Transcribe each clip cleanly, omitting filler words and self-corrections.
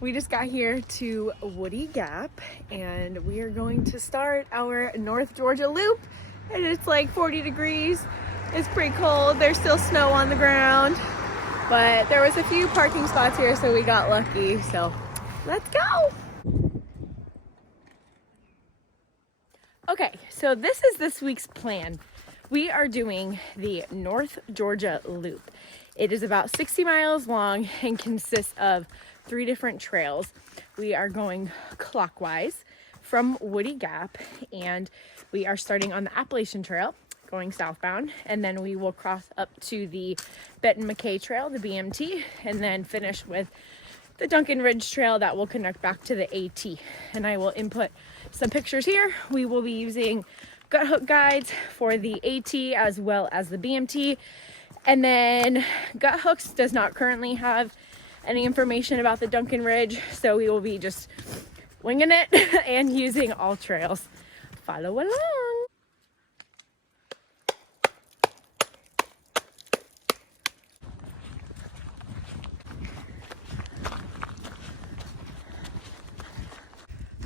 We just got here to Woody Gap and we are going to start our North Georgia loop, and it's like 40 degrees. It's pretty cold. There's still snow on the ground, but there was a few parking spots here, so we got lucky. So let's go. Okay, so this is this week's plan. We are doing the North Georgia loop. It is about 60 miles long and consists of 3 different trails. We are going clockwise from Woody Gap, and we are starting on the Appalachian Trail going southbound, and then we will cross up to the Benton MacKaye Trail, the BMT, and then finish with the Duncan Ridge Trail that will connect back to the AT. And I will input some pictures here. We will be using Guthooks Guides for the AT as well as the BMT. And then Guthooks does not currently have any information about the Duncan Ridge, so we will be just winging it and using AllTrails. Follow along.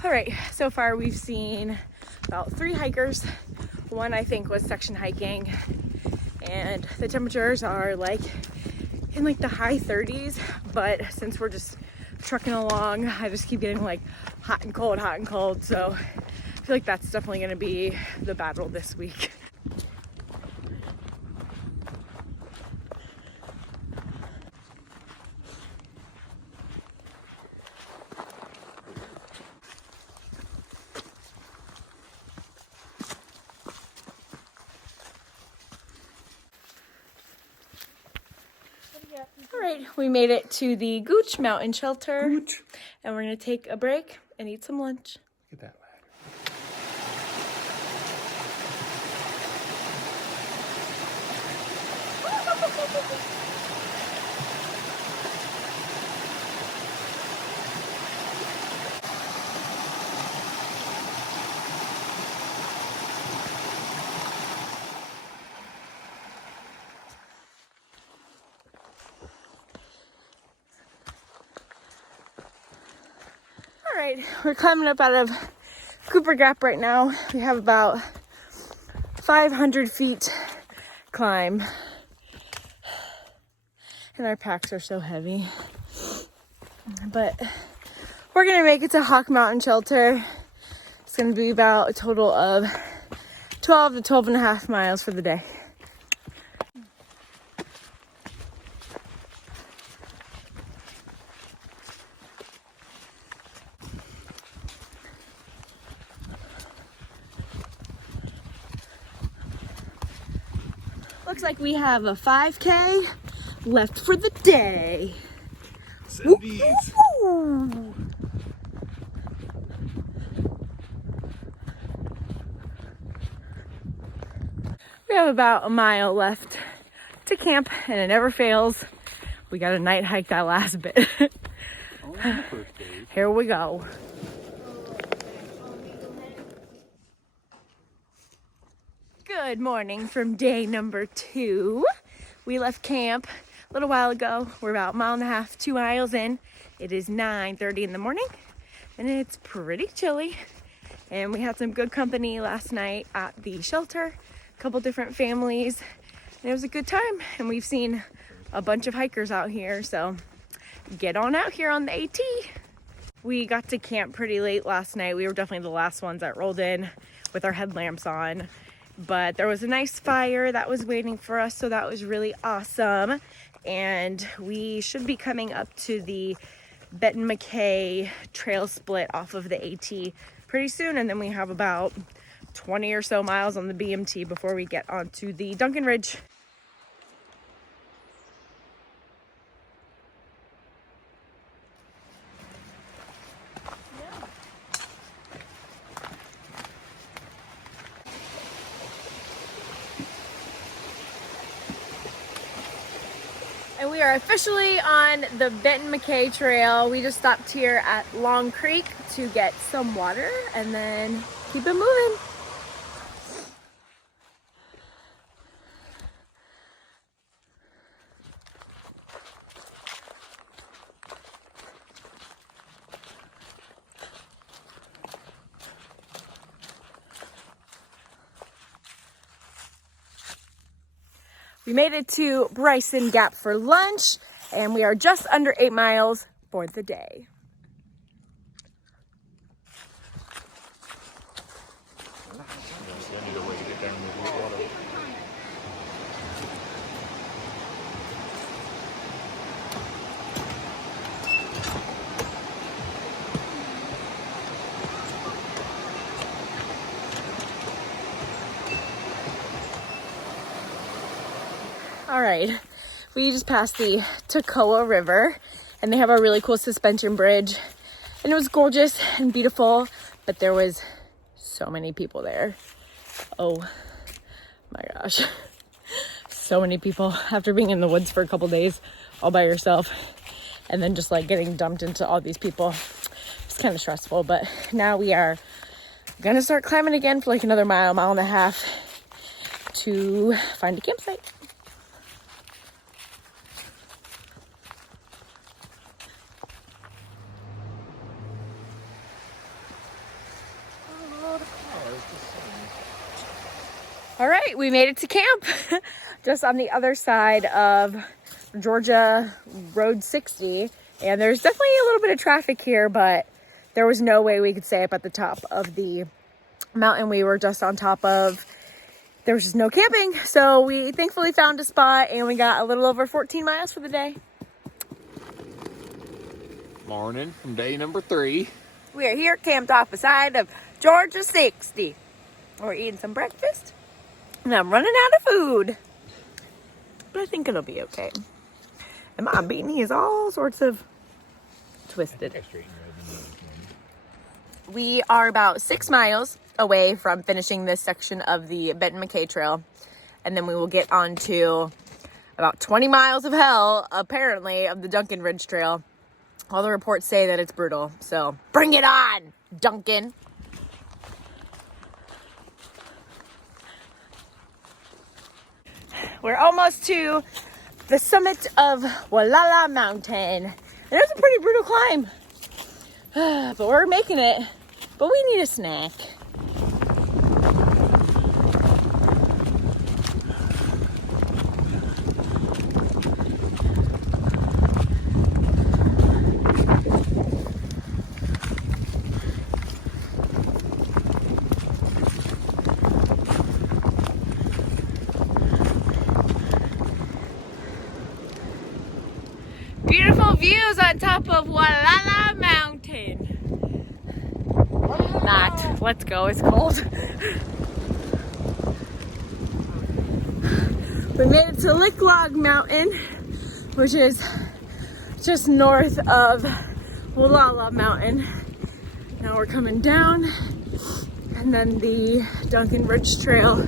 All right, so far we've seen about 3 hikers. One I think was section hiking, and the temperatures are like in like the high 30s, but since we're just trucking along, I just keep getting like hot and cold, so I feel like that's definitely going to be the battle this week. All right, we made it to the Gooch Mountain Shelter, and we're gonna take a break and eat some lunch. Look at that ladder. All right, we're climbing up out of Cooper Gap right now. We have about 500 feet climb, and our packs are so heavy. But we're gonna make it to Hawk Mountain Shelter. It's gonna be about a total of 12 to 12 and a half miles for the day. Looks like we have a 5K left for the day. Woo-hoo-hoo. We have about a mile left to camp, and it never fails. We got a night hike that last bit. Here we go. Good morning from day number 2. We left camp a little while ago. We're about a mile and a half, 2 miles in. It is 9:30 in the morning, and it's pretty chilly. And we had some good company last night at the shelter, a couple different families, and it was a good time. And we've seen a bunch of hikers out here, so get on out here on the AT. We got to camp pretty late last night. We were definitely the last ones that rolled in with our headlamps on. But there was a nice fire that was waiting for us, so that was really awesome. And we should be coming up to the Benton MacKaye Trail split off of the AT pretty soon, and then we have about 20 or so miles on the BMT before we get onto the Duncan Ridge. And we are officially on the Benton MacKaye Trail. We just stopped here at Long Creek to get some water and then keep it moving. We made it to Bryson Gap for lunch, and we are just under 8 miles for the day. All right, we just passed the Toccoa River, and they have a really cool suspension bridge, and it was gorgeous and beautiful, but there was so many people there. Oh my gosh, so many people after being in the woods for a couple days all by yourself, and then just like getting dumped into all these people. It's kind of stressful, but now we are gonna start climbing again for like another mile and a half to find a campsite. All right, we made it to camp just on the other side of Georgia Road 60. And there's definitely a little bit of traffic here, but there was no way we could stay up at the top of the mountain we were just on top of. There was just no camping. So we thankfully found a spot, and we got a little over 14 miles for the day. Morning from day number 3. We are here camped off the side of Georgia 60. We're eating some breakfast. And I'm running out of food, but I think it'll be okay. And my beanie is all sorts of twisted. We are about 6 miles away from finishing this section of the Benton MacKaye Trail, and then we will get on to about 20 miles of hell, apparently, of the Duncan Ridge Trail. All the reports say that it's brutal, so bring it on, Duncan. We're almost to the summit of Walala Mountain. And it was a pretty brutal climb. But we're making it. But we need a snack. Beautiful views on top of Walala Mountain. Not, let's go, it's cold. We made it to Licklog Mountain, which is just north of Walala Mountain. Now we're coming down, and then the Duncan Ridge Trail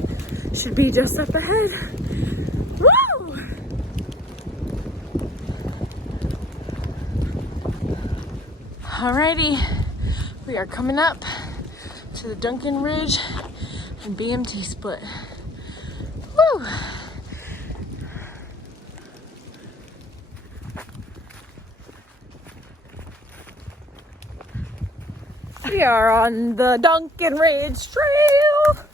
should be just up ahead. Woo! Alrighty, we are coming up to the Duncan Ridge and BMT split. Woo! We are on the Duncan Ridge Trail.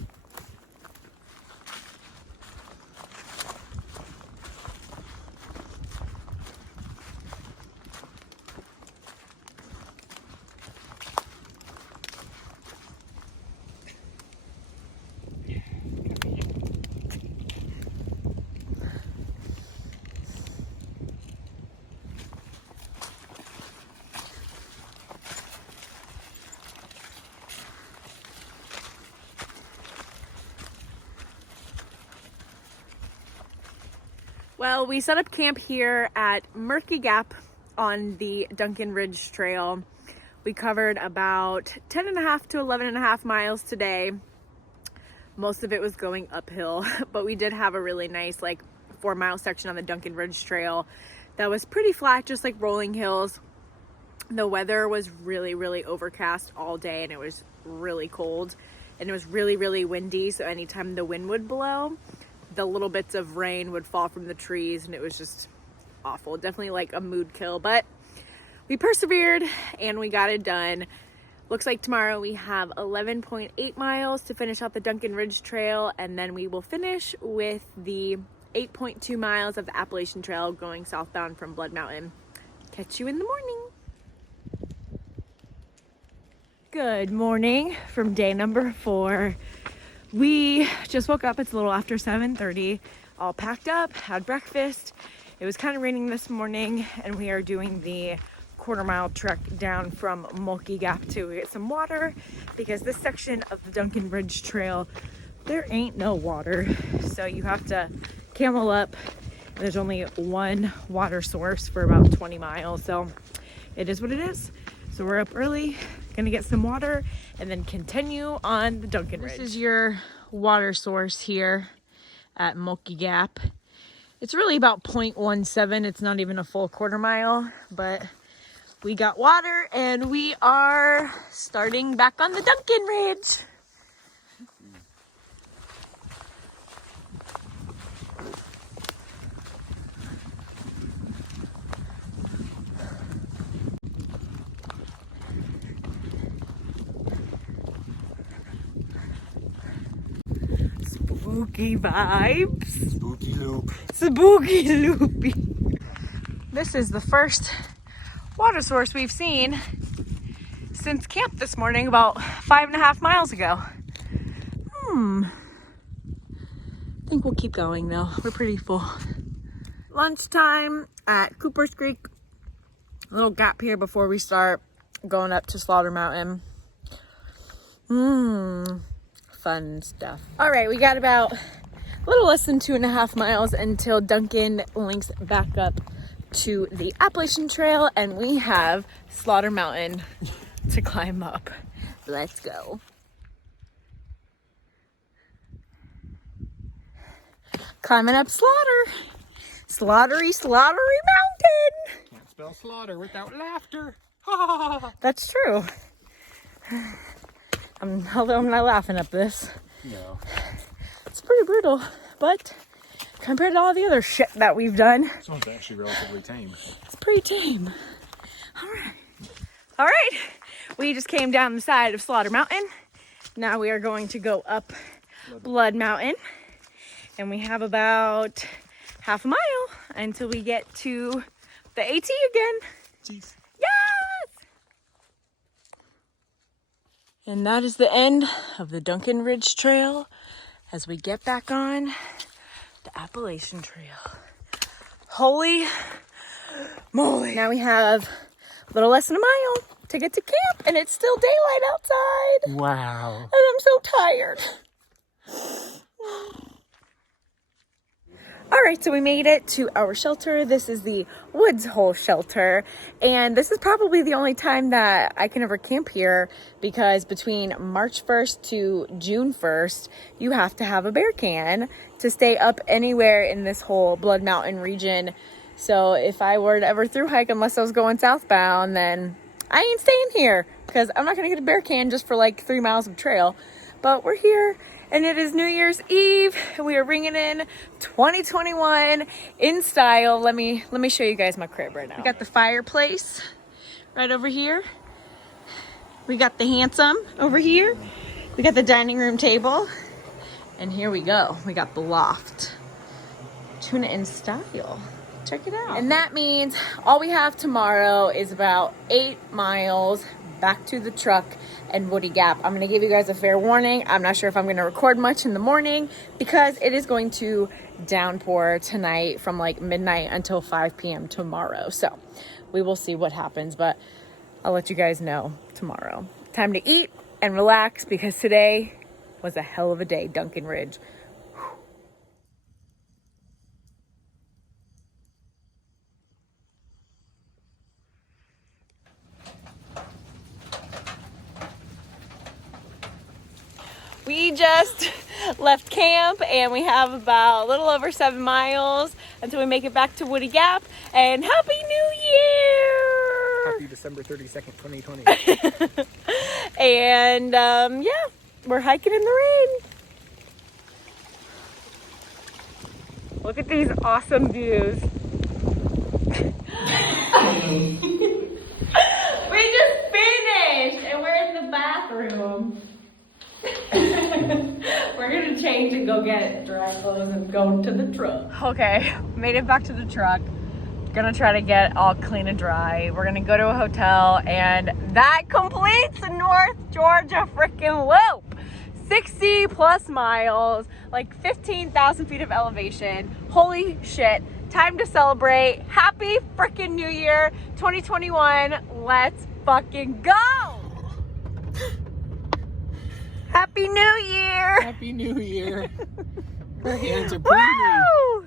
Well, we set up camp here at Murky Gap on the Duncan Ridge Trail. We covered about 10.5 to 11.5 miles today. Most of it was going uphill, but we did have a really nice 4-mile section on the Duncan Ridge Trail that was pretty flat, just like rolling hills. The weather was really, really overcast all day, and it was really cold, and it was really, really windy. So anytime the wind would blow, the little bits of rain would fall from the trees, and it was just awful. Definitely like a mood kill, but we persevered and we got it done. Looks like tomorrow we have 11.8 miles to finish out the Duncan Ridge Trail, and then we will finish with the 8.2 miles of the Appalachian Trail going southbound from Blood Mountain. Catch you in the morning. Good morning from day number 4. We just woke up. It's a little after 7:30. All packed up, had breakfast. It was kind of raining this morning, and we are doing the quarter-mile trek down from MacKaye Gap to get some water, because this section of the Duncan Ridge Trail, there ain't no water. So you have to camel up. There's only one water source for about 20 miles. So it is what it is. So we're up early, gonna get some water, and then continue on the Duncan Ridge. This is your water source here at MacKaye Gap. It's really about 0.17. It's not even a full quarter mile, but we got water and we are starting back on the Duncan Ridge. Spooky vibes. Spooky loop. Spooky loopy. This is the first water source we've seen since camp this morning, about 5.5 miles ago. I think we'll keep going though. We're pretty full. Lunchtime at Cooper's Creek. A little gap here before we start going up to Slaughter Mountain. Fun stuff. All right, we got about a little less than 2.5 miles until Duncan links back up to the Appalachian Trail, and we have Slaughter Mountain to climb up. Let's go. Climbing up Slaughter. Slaughtery mountain. Can't spell slaughter without laughter. That's true. Although I'm not laughing up this. No. It's pretty brutal, but compared to all the other shit that we've done, This one's actually relatively tame. it's pretty tame. All right. We just came down the side of Slaughter Mountain. Now we are going to go up Blood Mountain, and we have about half a mile until we get to the AT again. Jeez. Yes! And that is the end of the Duncan Ridge Trail as we get back on the Appalachian Trail. Holy moly. Now we have a little less than a mile to get to camp, and it's still daylight outside. Wow. And I'm so tired. All right, so we made it to our shelter. This is the Woods Hole shelter, and this is probably the only time that I can ever camp here, because between March 1st to June 1st, you have to have a bear can to stay up anywhere in this whole Blood Mountain region. So if I were to ever through hike, unless I was going southbound, then I ain't staying here, because I'm not gonna get a bear can just for like 3 miles of trail. But we're here, and it is New Year's Eve, and we are bringing in 2021 in style. Let me show you guys my crib right now. We got the fireplace right over here. We got the handsome over here. We got the dining room table, and here we go. We got the loft. Tuna in style. Check it out. And that means all we have tomorrow is about 8 miles back to the truck and Woody Gap. I'm going to give you guys a fair warning. I'm not sure if I'm going to record much in the morning, because it is going to downpour tonight from like midnight until 5 p.m. tomorrow. So we will see what happens, but I'll let you guys know tomorrow. Time to eat and relax, because today was a hell of a day, Duncan Ridge. We just left camp, and we have about a little over 7 miles until we make it back to Woody Gap. And Happy New Year! Happy December 32nd, 2020. And yeah, we're hiking in the rain. Look at these awesome views. We just finished, and we're in the bathroom. We're gonna change and go get dry clothes and go to the truck. Okay, made it back to the truck. Gonna try to get all clean and dry. We're gonna go to a hotel, and that completes the North Georgia freaking loop. 60 plus miles, like 15,000 feet of elevation. Holy shit. Time to celebrate. Happy freaking New Year 2021. Let's fucking go. Happy New Year. Happy New Year. Her hands are pretty. Woo!